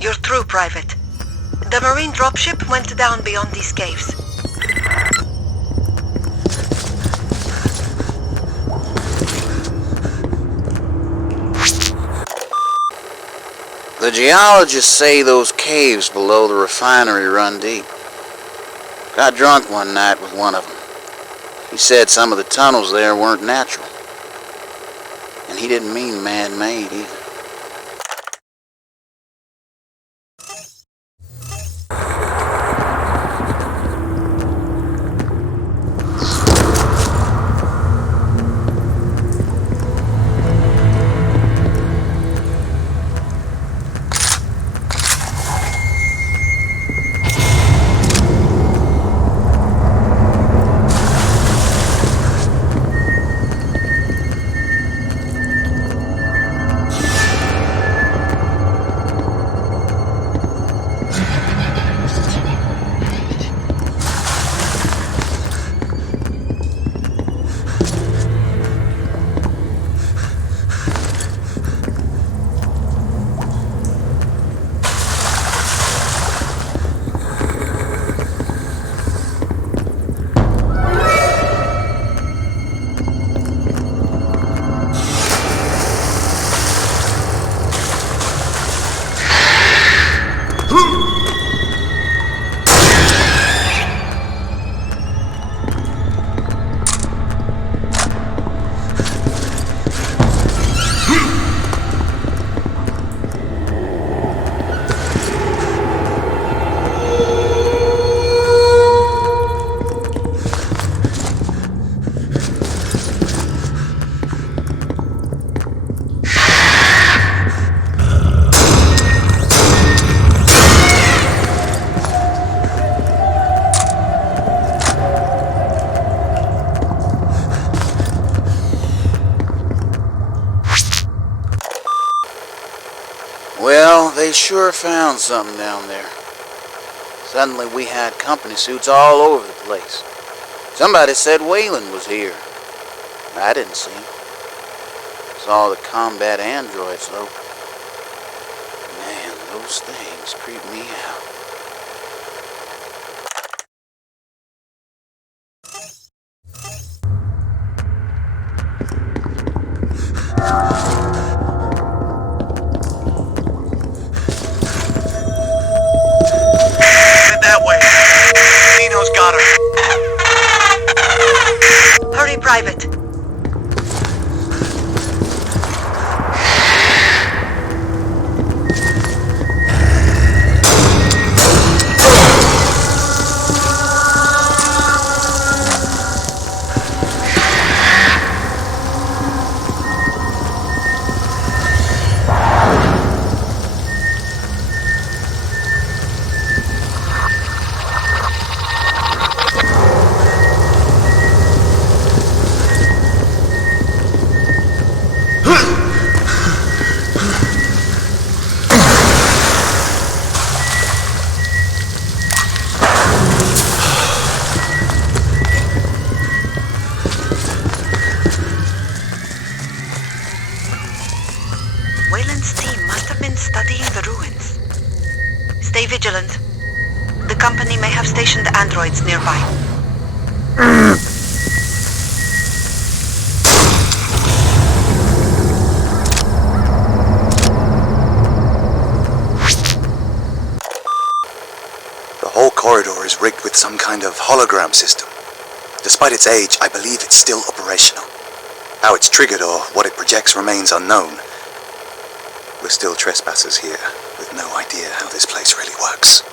You're through, Private. The Marine dropship went down beyond these caves. The geologists say those caves below the refinery run deep. Got drunk one night with one of them. He said some of the tunnels there weren't natural. And he didn't mean man-made either. Well, they sure found something down there. Suddenly we had company suits all over the place. Somebody said Wayland was here. I didn't see him. Saw the combat androids, though. Man, those things creep me out. That way. Nino's got her. Hurry, Private. Wayland's team must have been studying the ruins. Stay vigilant. The company may have stationed androids nearby. The whole corridor is rigged with some kind of hologram system. Despite its age, I believe it's still operational. How it's triggered or what it projects remains unknown. We're still trespassers here, with no idea how this place really works.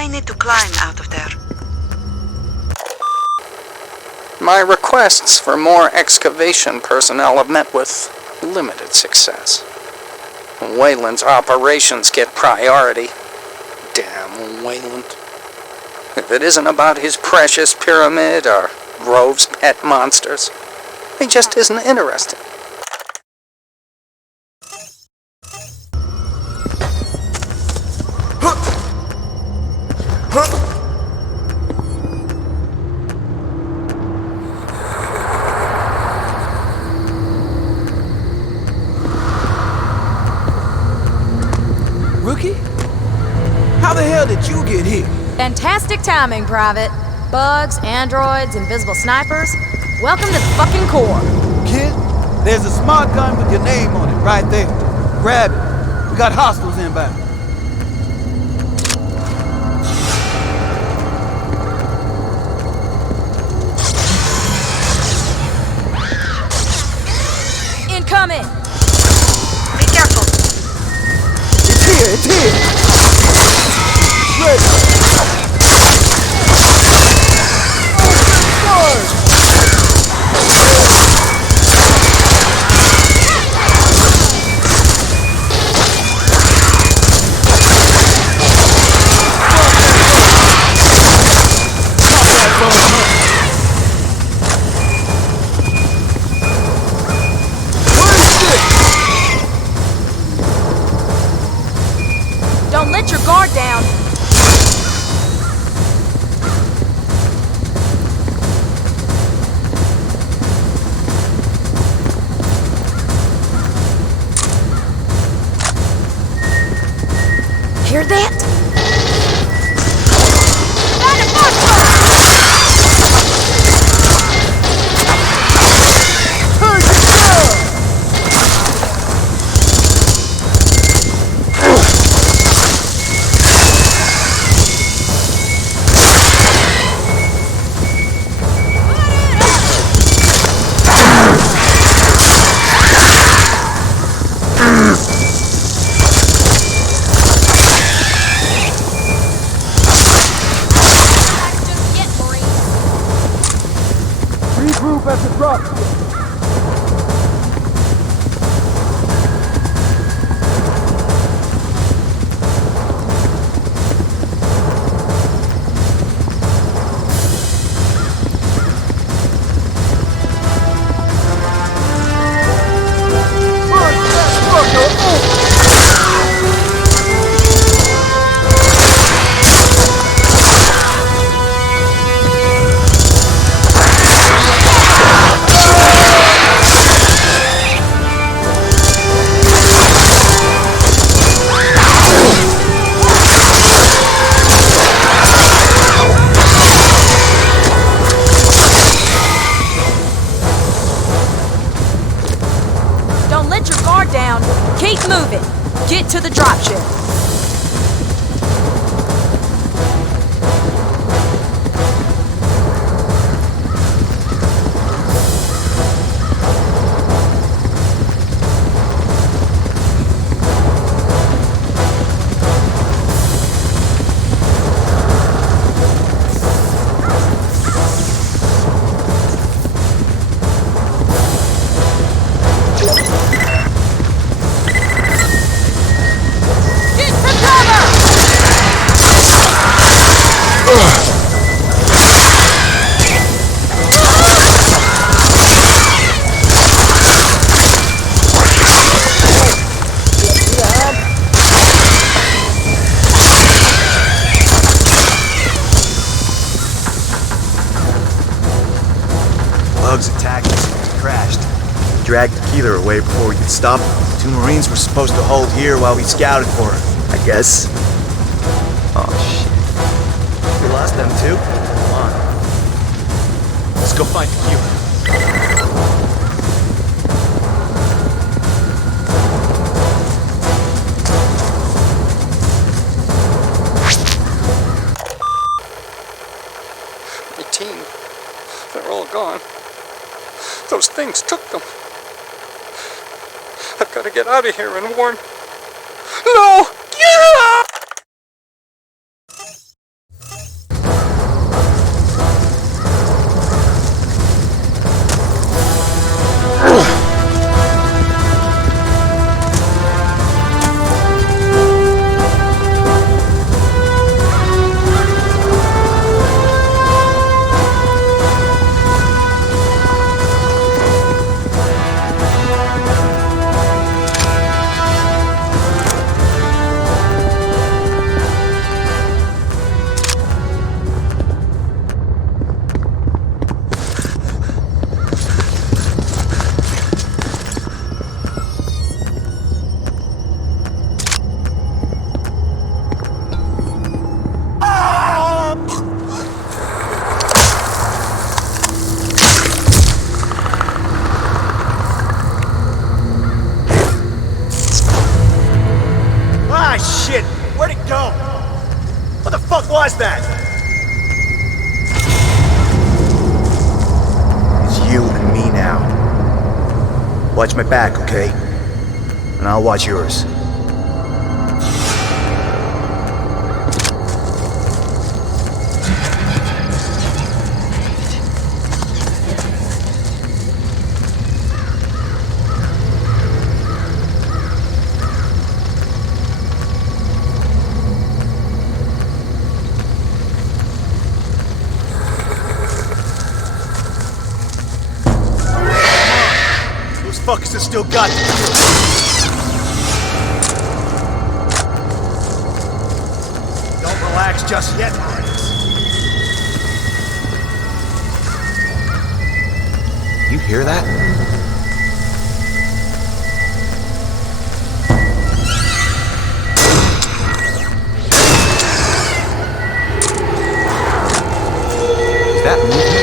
may need to climb out of there. My requests for more excavation personnel have met with limited success. Wayland's operations get priority. Damn Wayland. If it isn't about his precious pyramid or Grove's pet monsters, he just isn't interested. Rookie? How the hell did you get here? Fantastic timing, Private. Bugs, androids, invisible snipers. Welcome to the fucking Corps. Kid, there's a smart gun with your name on it right there. Grab it. We got hostiles inbound. Incoming! Be careful. It's here, it's here! Ready! Don't let your guard down. Hear that? Regroup at the drop. Don't let your guard down. Keep moving. Get to the dropship. Bugs attacked us and we crashed. We dragged the Keeler away before we could stop him. 2 Marines were supposed to hold here while we scouted for her, I guess. Oh, shit. We lost them too? Come on. Let's go find the Keeler. My team, they're all gone. Those things took them. I've got to get out of here and warn... No! Get out! shit! Where'd it go? What the fuck was that? It's you and me now. Watch my back, okay? And I'll watch yours. Fuckers have still got you. Don't relax just yet, Marines. You hear that? Is that movement?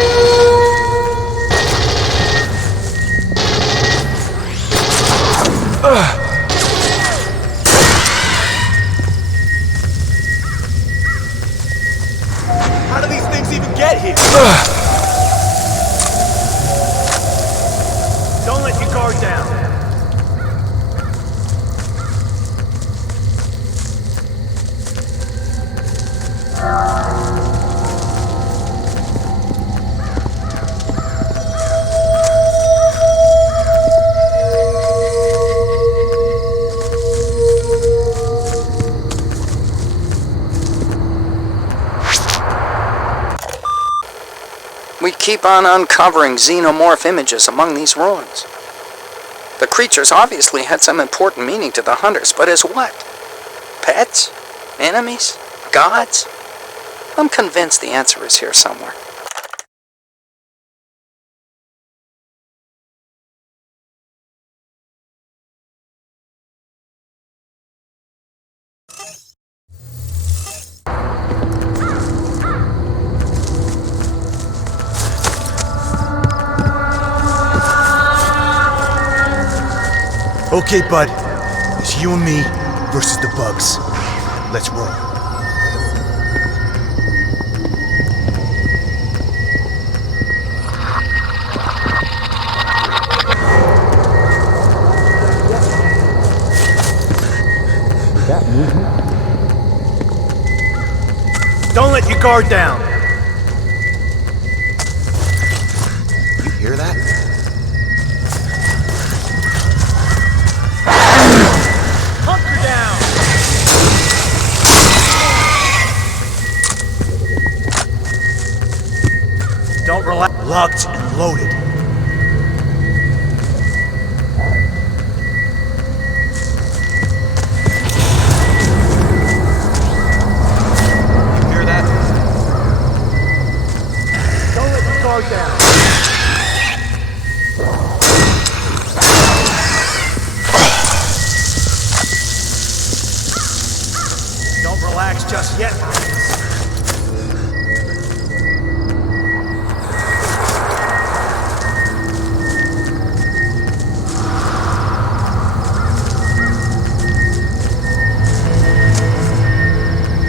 How do these things even get here? Don't let your guard down. We keep on uncovering xenomorph images among these ruins. The creatures obviously had some important meaning to the hunters, but as what? Pets? Enemies? Gods? I'm convinced the answer is here somewhere. Okay, bud. It's you and me versus the bugs. Let's roll. That movement? Don't let your guard down. You hear that? Hunker down. Don't relax. Locked and loaded. You hear that? Don't let your guard down. Don't relax just yet, Marines.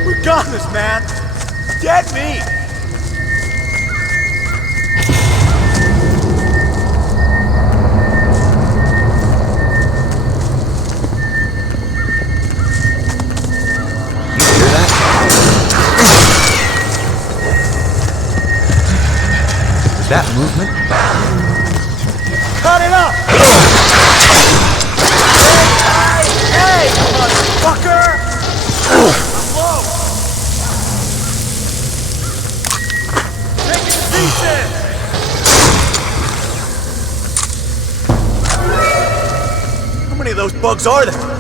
We're goners, man. Dead meat. You hear that? Is that movement? Cut it up! Hey, motherfucker! I'm low! Take it to pieces! How many of those bugs are there?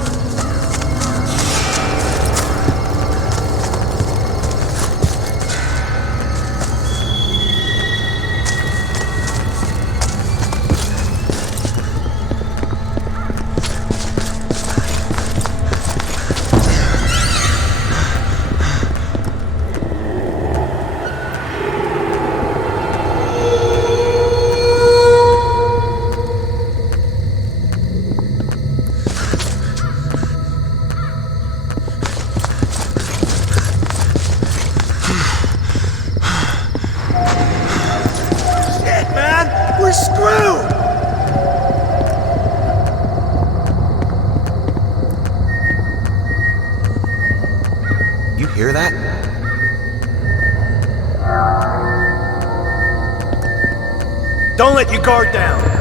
hear that? Don't let your guard down.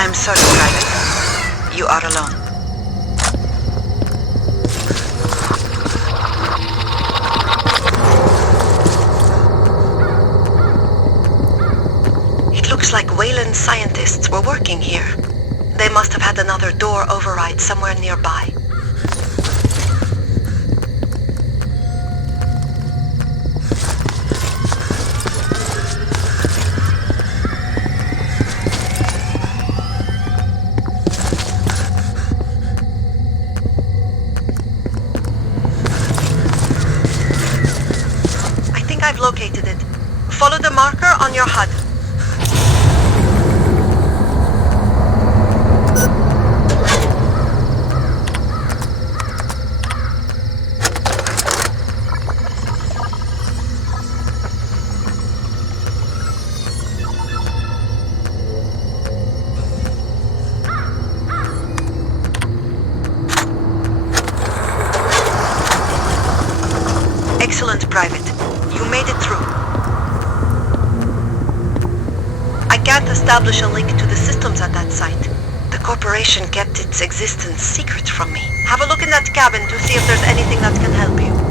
I'm sorry, Private. You are alone. It looks like Wayland scientists were working here. They must have had another door override somewhere nearby. I've located it. Follow the marker on your HUD. Excellent, Private. You made it through. I can't establish a link to the systems at that site. The corporation kept its existence secret from me. Have a look in that cabin to see if there's anything that can help you.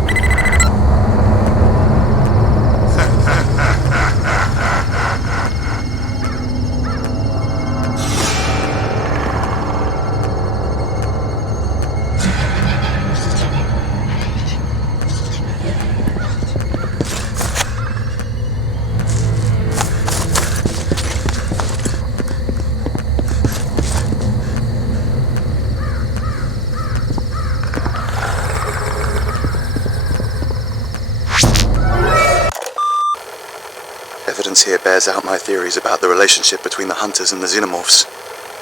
Evidence here bears out my theories about the relationship between the hunters and the xenomorphs.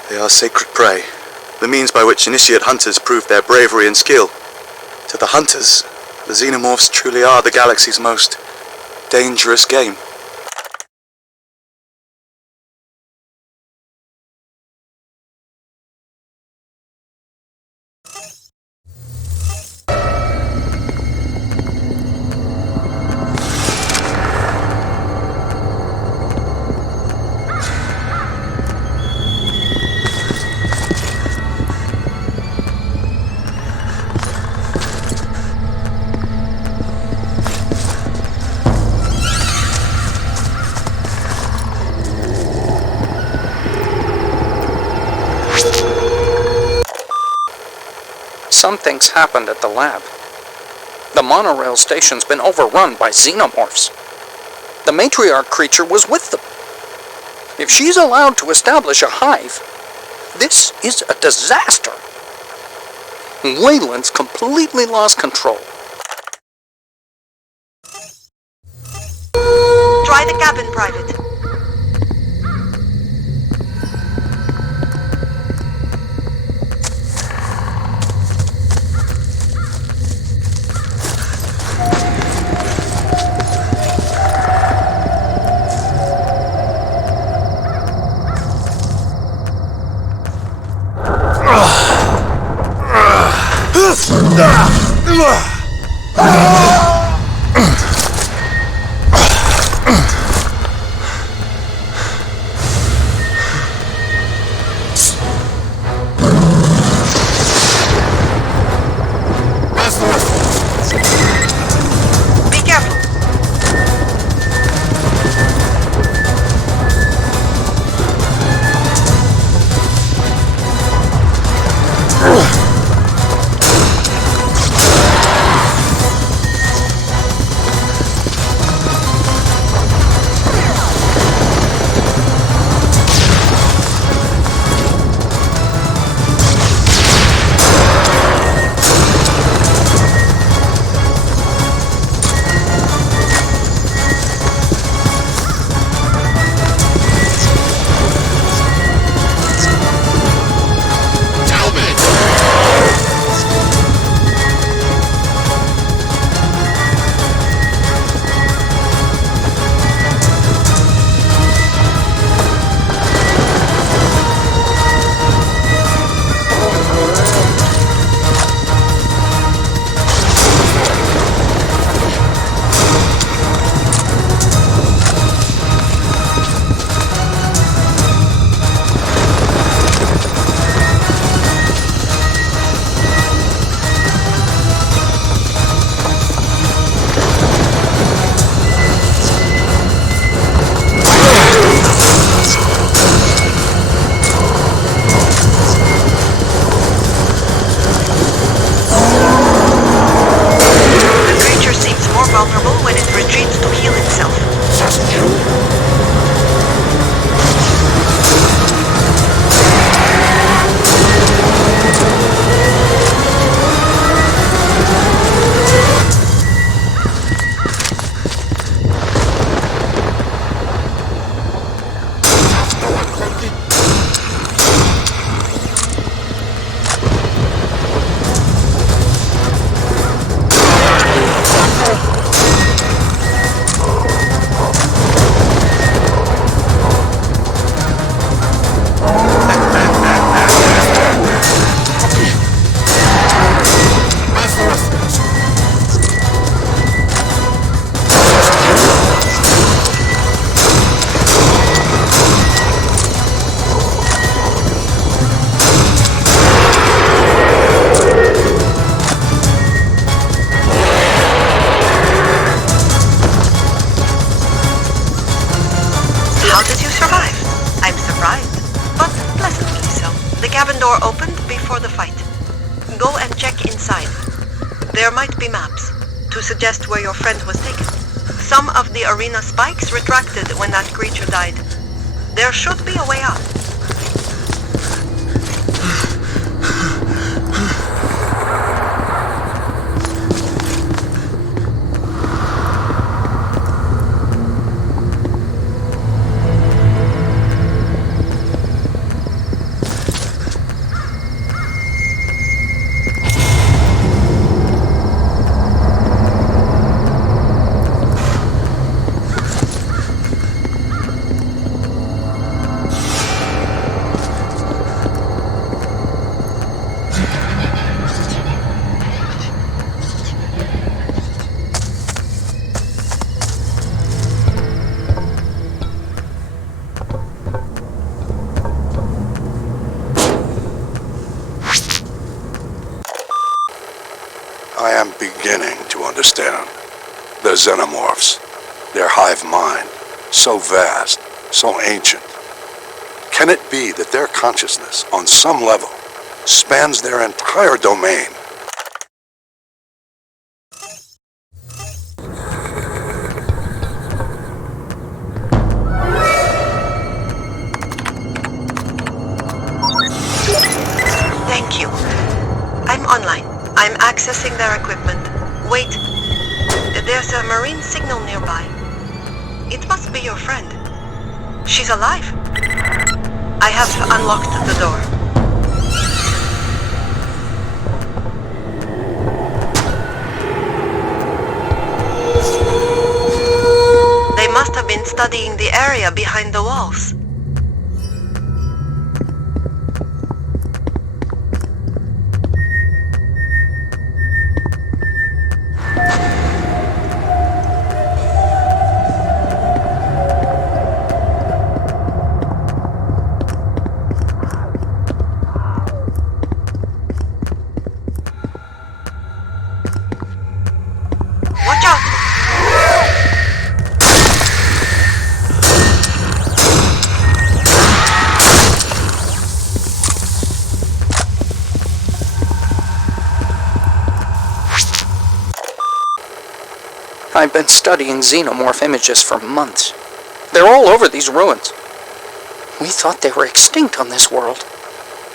They are sacred prey, the means by which initiate hunters prove their bravery and skill. To the hunters, the xenomorphs truly are the galaxy's most dangerous game. Something's happened at the lab. The monorail station's been overrun by xenomorphs. The matriarch creature was with them. If she's allowed to establish a hive, this is a disaster. Wayland's completely lost control. Try the cabin, Private. Be careful. vulnerable when it retreats to heal itself. How did you survive? I'm surprised, but pleasantly so. The cabin door opened before the fight. Go and check inside. There might be maps to suggest where your friend was taken. Some of the arena spikes retracted when that creature died. There should be a way out. I am beginning to understand. The xenomorphs, their hive mind, so vast, so ancient. Can it be that their consciousness, on some level, spans their entire domain? Thank you. I'm online. I'm accessing their equipment. Wait. There's a marine signal nearby. It must be your friend. She's alive. I have unlocked the door. They must have been studying the area behind the walls. Watch out! I've been studying xenomorph images for months. They're all over these ruins. We thought they were extinct on this world.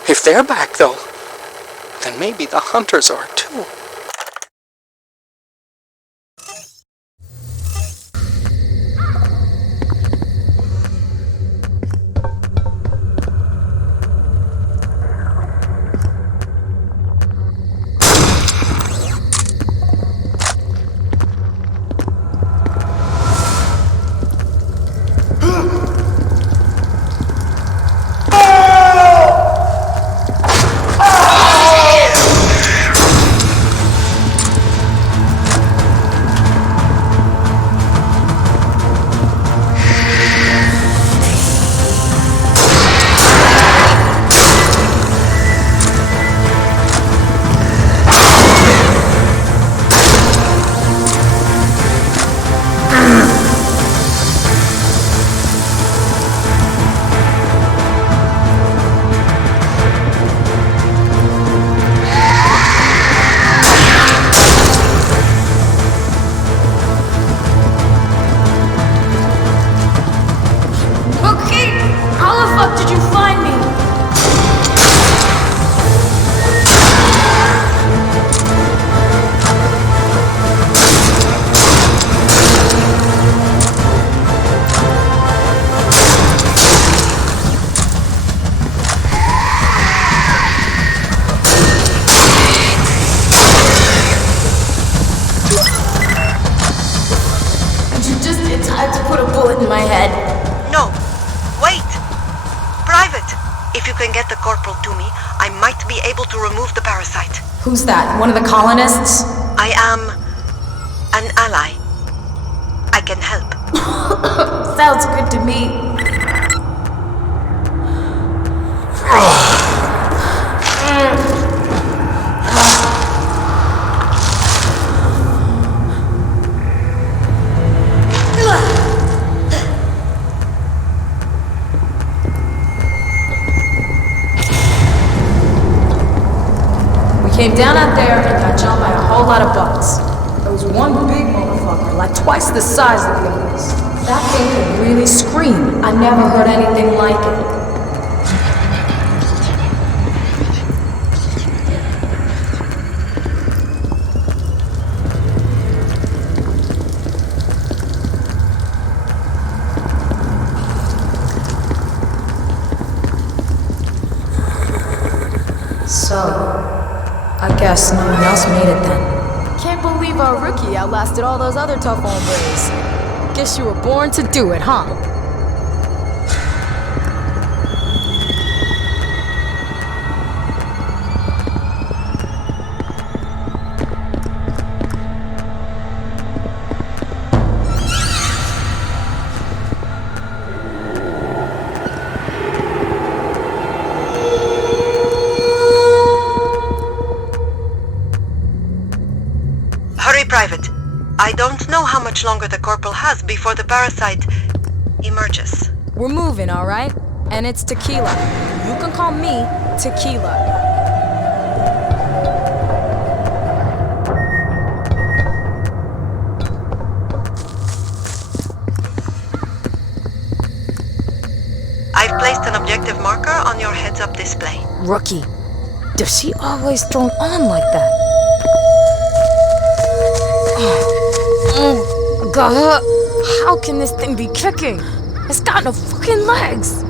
If they're back, though, then maybe the hunters are too. put a bullet in my head. No. Wait. Private. If you can get the corporal to me, I might be able to remove the parasite. Who's that? One of the colonists? I am an ally. I can help. Sounds good to me. Came down out there and got jumped by a whole lot of bugs. There was one big motherfucker, like twice the size of the others. That thing could really scream. I never heard anything like it. So, I guess no one else made it then. Can't believe our rookie outlasted all those other tough hombres. Guess you were born to do it, huh? Private, I don't know how much longer the corporal has before the parasite emerges. We're moving, all right? And it's Tequila. You can call me Tequila. I've placed an objective marker on your heads-up display. Rookie, does she always thrown on like that? Oh, God, how can this thing be kicking? It's got no fucking legs.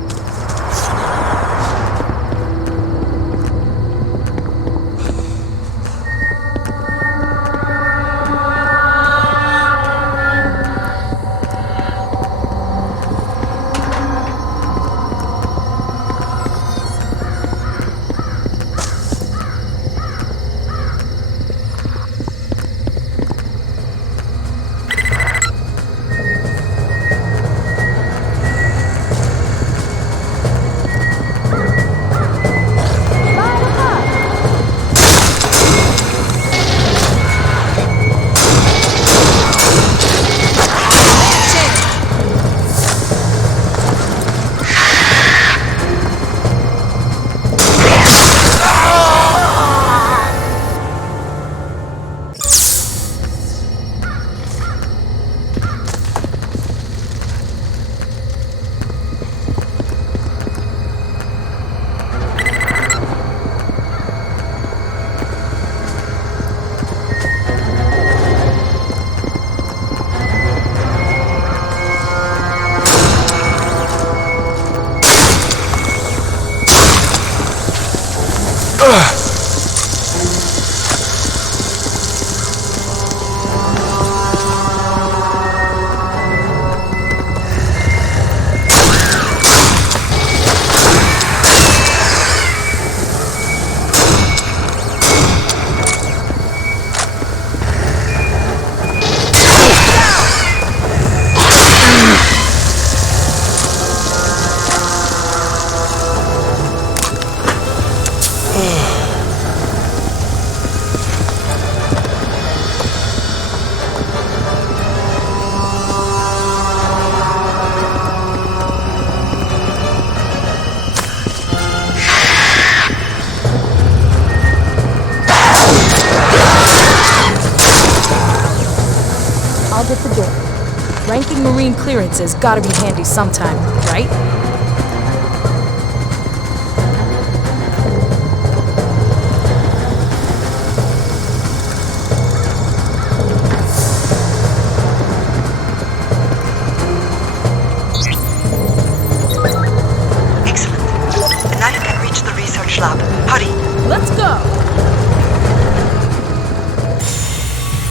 Ranking Marine clearances gotta be handy sometime, right?